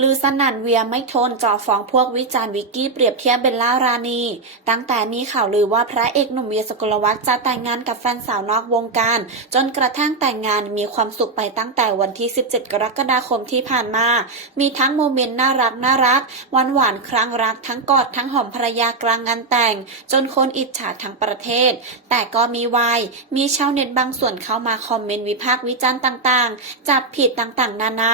ลือสนั่นเวียไม่ทนจ่อฟ้องพวกวิจารณ์วิกกี้เปรียบเทียบเบลล่ารานีตั้งแต่มีข่าวลือว่าพระเอกหนุ่มเวียสกุลวัฒน์จะแต่งงานกับแฟนสาวนอกวงการ จนกระทั่งแต่งงานมีความสุขไปตั้งแต่วันที่ 17 กรกฎาคมที่ผ่านมา มีทั้งโมเมนต์น่ารักน่ารักหวานหวานครั้งรักทั้งกอดทั้งหอมภรรยากลางงานแต่ง จนคนอิจฉาทั้งประเทศ แต่ก็มีวายมีชาวเน็ตบางส่วนเข้ามาคอมเมนต์วิพากษ์วิจารณ์ต่างๆ จับผิดต่างๆ นานา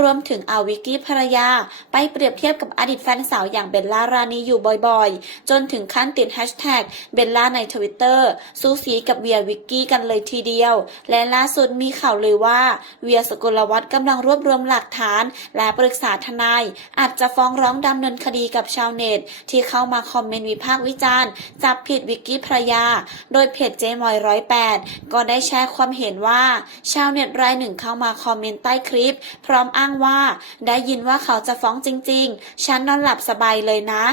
รวมถึงเอาวิกกี้ภรรยา ไปเปรียบเทียบกับอดีตแฟนสาวอย่างเบลล่ารานีอยู่บ่อยๆ จนถึงขั้นติดแฮชแท็กเบลล่าในทวิตเตอร์ซูซีกับเวียวิกกี้กันเลยทีเดียว และล่าสุดมีข่าวเลยว่า เวียสกุลวัฒน์กำลังรวบรวมหลักฐาน และปรึกษาทนาย อาจจะฟ้องร้องดำเนินคดีกับชาวเน็ต ที่เข้ามาคอมเมนต์วิพากษ์วิจารณ์จับผิดวิกกี้ภรรยา โดยเพจเจมอยร้อยแปดก็ได้แชร์ความเห็นว่า ชาวเน็ตรายหนึ่งเข้ามาคอมเมนต์ใต้คลิป พร้อมอ้างว่าได้ยินว่าเขาจะฟ้องจริง ๆ ฉันนอนหลับสบายเลยนะ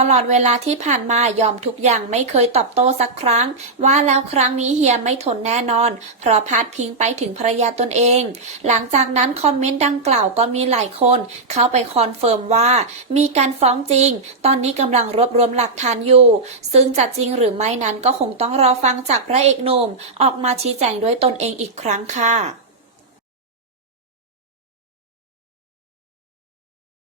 ตลอดเวลาที่ผ่านมายอมทุกอย่างไม่เคยตอบโต้สักครั้ง ว่าแล้วครั้งนี้เฮียไม่ทนแน่นอน เพราะพาดพิงไปถึงภรรยาตนเอง หลังจากนั้นคอมเมนต์ดังกล่าวก็มีหลายคน เข้าไปคอนเฟิร์มว่า มีการฟ้องจริง ตอนนี้กำลังรวบรวมหลักฐานอยู่ ซึ่งจะจริงหรือไม่นั้นก็คงต้องรอฟังจากพระเอกหนุ่มออกมาชี้แจงด้วยตนเองอีกครั้งค่ะ